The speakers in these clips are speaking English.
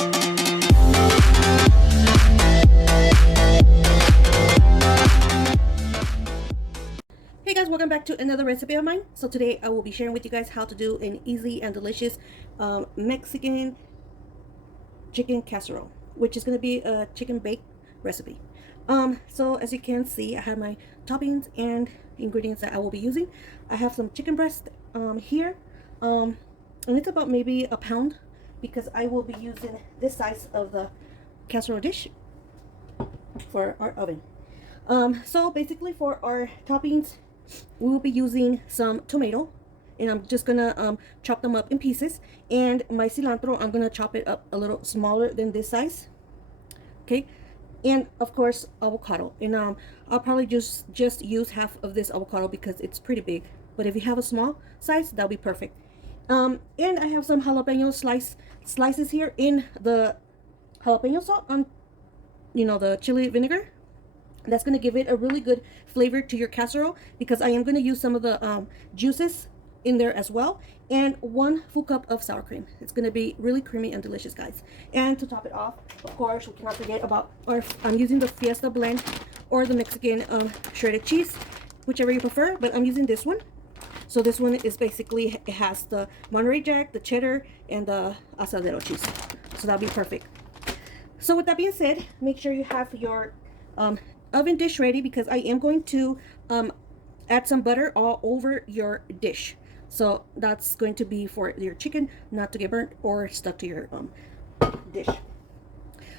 Hey guys, welcome back to another recipe of mine. So today I will be sharing with you guys how to do an easy and delicious Mexican chicken casserole, which is going to be a chicken bake recipe. So as you can see, I have my toppings and ingredients that I will be using. I have some chicken breast here, and it's about maybe a pound because I will be using this size of the casserole dish for our oven. So basically for our toppings, we will be using some tomato, and I'm just gonna chop them up in pieces, and my cilantro, I'm gonna chop it up a little smaller than this size, okay? And of course avocado, and I'll probably just use half of this avocado because it's pretty big, but if you have a small size, that'll be perfect. And I have some jalapeno slices here in the jalapeno salt, you know, the chili vinegar. That's going to give it a really good flavor to your casserole, because I am going to use some of the juices in there as well, and 1 full cup of sour cream. It's going to be really creamy and delicious, guys. And to top it off, of course, we cannot forget about I'm using the Fiesta blend or the Mexican shredded cheese, whichever you prefer, but I'm using this one. So this one is basically, it has the Monterey Jack, the cheddar, and the asadero cheese, so that'll be perfect. So with that being said, make sure you have your oven dish ready, because I am going to add some butter all over your dish. So that's going to be for your chicken not to get burnt or stuck to your dish.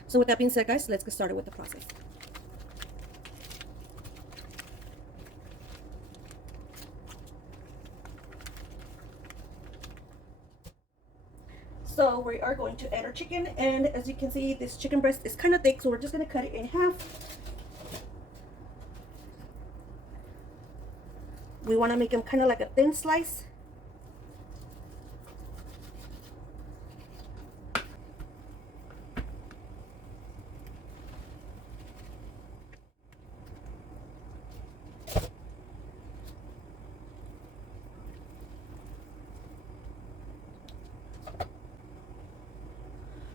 So with that being said, guys, let's get started with the process. So we are going to add our chicken, and as you can see, this chicken breast is kind of thick, so we're just going to cut it in half. We want to make them kind of like a thin slice.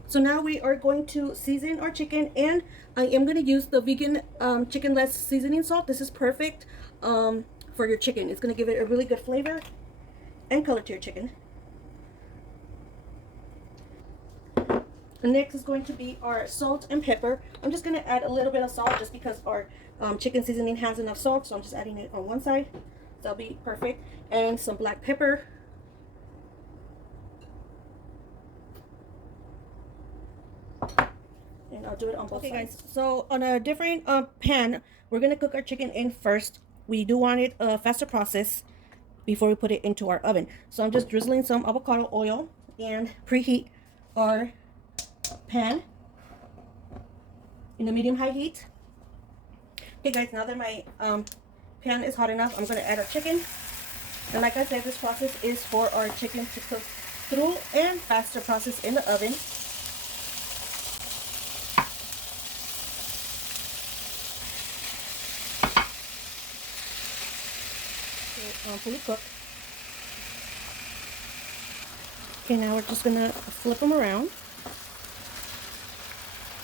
So now we are going to season our chicken, and I am going to use the vegan chickenless seasoning salt. This is perfect for your chicken. It's going to give it a really good flavor and color to your chicken. And next is going to be our salt and pepper. I'm just going to add a little bit of salt just because our chicken seasoning has enough salt, so I'm just adding it on one side. That'll be perfect. And some black pepper. And I'll do it on both sides. Guys, so on a different pan, we're going to cook our chicken in first. We do want it a faster process before we put it into our oven. So I'm just drizzling some avocado oil and preheat our pan in a medium-high heat. Okay guys, now that my pan is hot enough, I'm going to add our chicken. And like I said, this process is for our chicken to cook through and faster process in the oven. Fully cooked. Okay, now we're just gonna flip them around.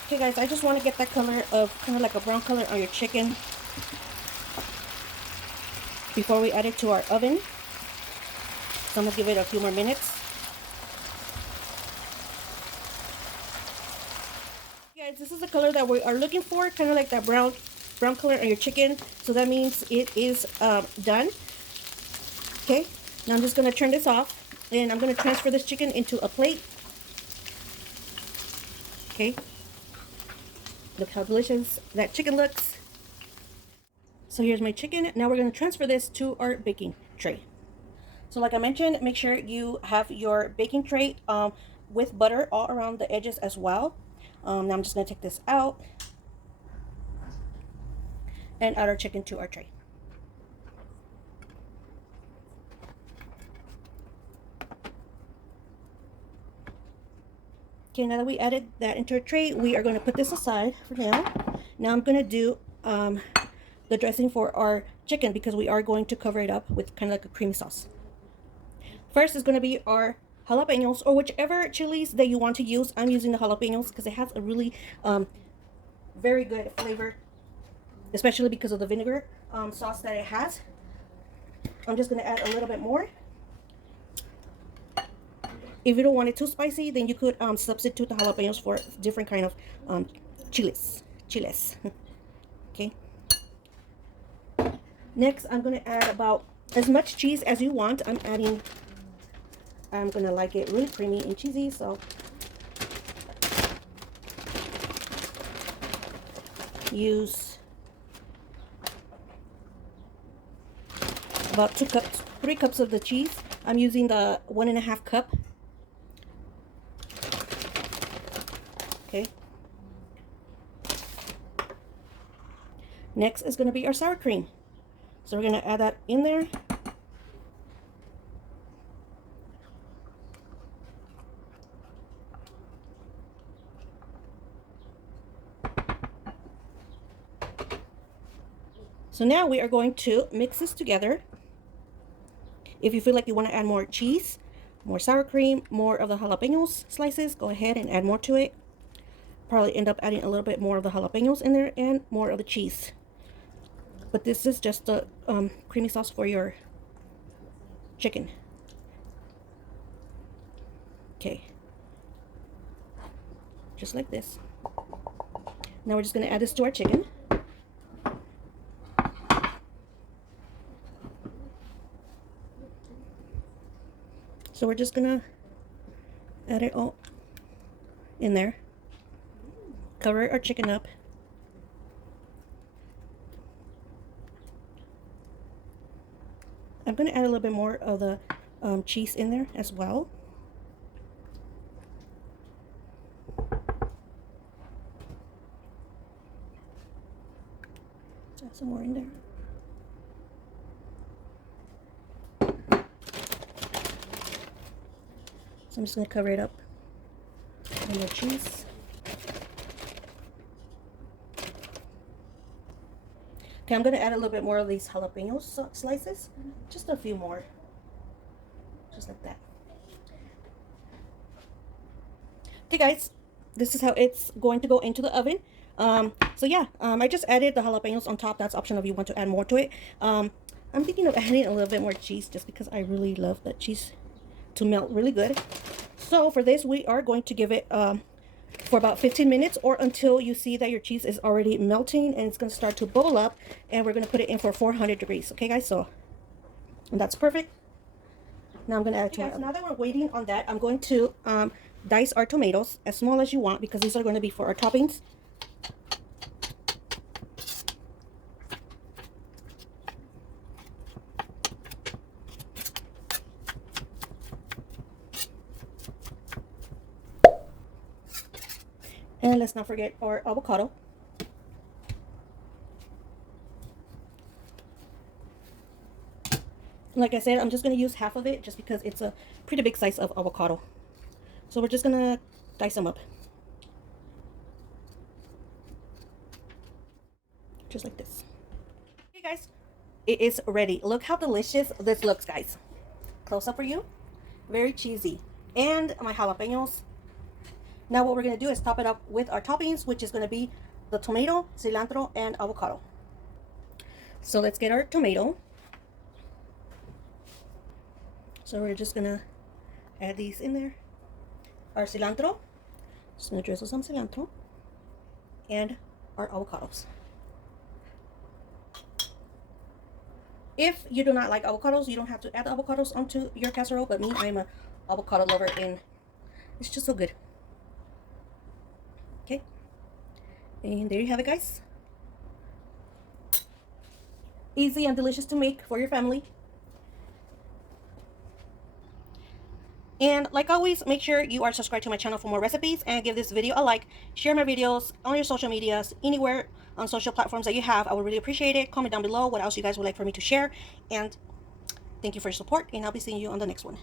Okay guys, I just want to get that color of kind of like a brown color on your chicken before we add it to our oven. So I'm gonna give it a few more minutes. Okay guys, this is the color that we are looking for, kind of like that brown color on your chicken. So that means it is done. Okay, now I'm just going to turn this off, and I'm going to transfer this chicken into a plate. Okay, look how delicious that chicken looks. So here's my chicken. Now we're going to transfer this to our baking tray. So like I mentioned, make sure you have your baking tray with butter all around the edges as well. Now I'm just going to take this out and add our chicken to our tray. Okay, now that we added that into our tray, we are going to put this aside for now. Now I'm going to do the dressing for our chicken, because we are going to cover it up with kind of like a creamy sauce. First is going to be our jalapenos or whichever chilies that you want to use. I'm using the jalapenos because it has a really very good flavor, especially because of the vinegar sauce that it has. I'm just going to add a little bit more. If you don't want it too spicy, then you could substitute the jalapenos for different kind of chiles. Okay. Next, I'm going to add about as much cheese as you want. I'm going to like it really creamy and cheesy, so use about 3 cups of the cheese. I'm using the 1.5 cup. Okay. Next is going to be our sour cream. So we're going to add that in there. So now we are going to mix this together. If you feel like you want to add more cheese, more sour cream, more of the jalapenos slices, go ahead and add more to it. Probably end up adding a little bit more of the jalapenos in there and more of the cheese. But this is just the creamy sauce for your chicken. Okay. Just like this. Now we're just going to add this to our chicken. So we're just going to add it all in there. Cover our chicken up. I'm going to add a little bit more of the cheese in there as well. Let's add some more in there. So I'm just going to cover it up with the cheese. Okay, I'm going to add a little bit more of these jalapeno slices. Just a few more. Just like that. Okay, guys. This is how it's going to go into the oven. So yeah, I just added the jalapenos on top. That's optional if you want to add more to it. I'm thinking of adding a little bit more cheese just because I really love that cheese to melt really good. So for this, we are going to give it for about 15 minutes or until you see that your cheese is already melting and it's going to start to bubble up, and we're going to put it in for 400 degrees. Okay, guys, so and that's perfect. Now I'm going to add it to my oven. Now that we're waiting on that, I'm going to dice our tomatoes as small as you want because these are going to be for our toppings. And let's not forget our avocado. Like I said, I'm just going to use half of it just because it's a pretty big size of avocado. So we're just going to dice them up. Just like this. Okay, guys. It is ready. Look how delicious this looks, guys. Close up for you. Very cheesy. And my jalapenos. Now what we're going to do is top it up with our toppings, which is going to be the tomato, cilantro, and avocado. So let's get our tomato. So we're just going to add these in there. Our cilantro. Just going to drizzle some cilantro. And our avocados. If you do not like avocados, you don't have to add the avocados onto your casserole. But me, I'm a avocado lover and it's just so good. Okay, and there you have it, guys. Easy and delicious to make for your family. And like always, make sure you are subscribed to my channel for more recipes and give this video a like. Share my videos on your social medias, anywhere on social platforms that you have. I would really appreciate it. Comment down below what else you guys would like for me to share. And thank you for your support, and I'll be seeing you on the next one.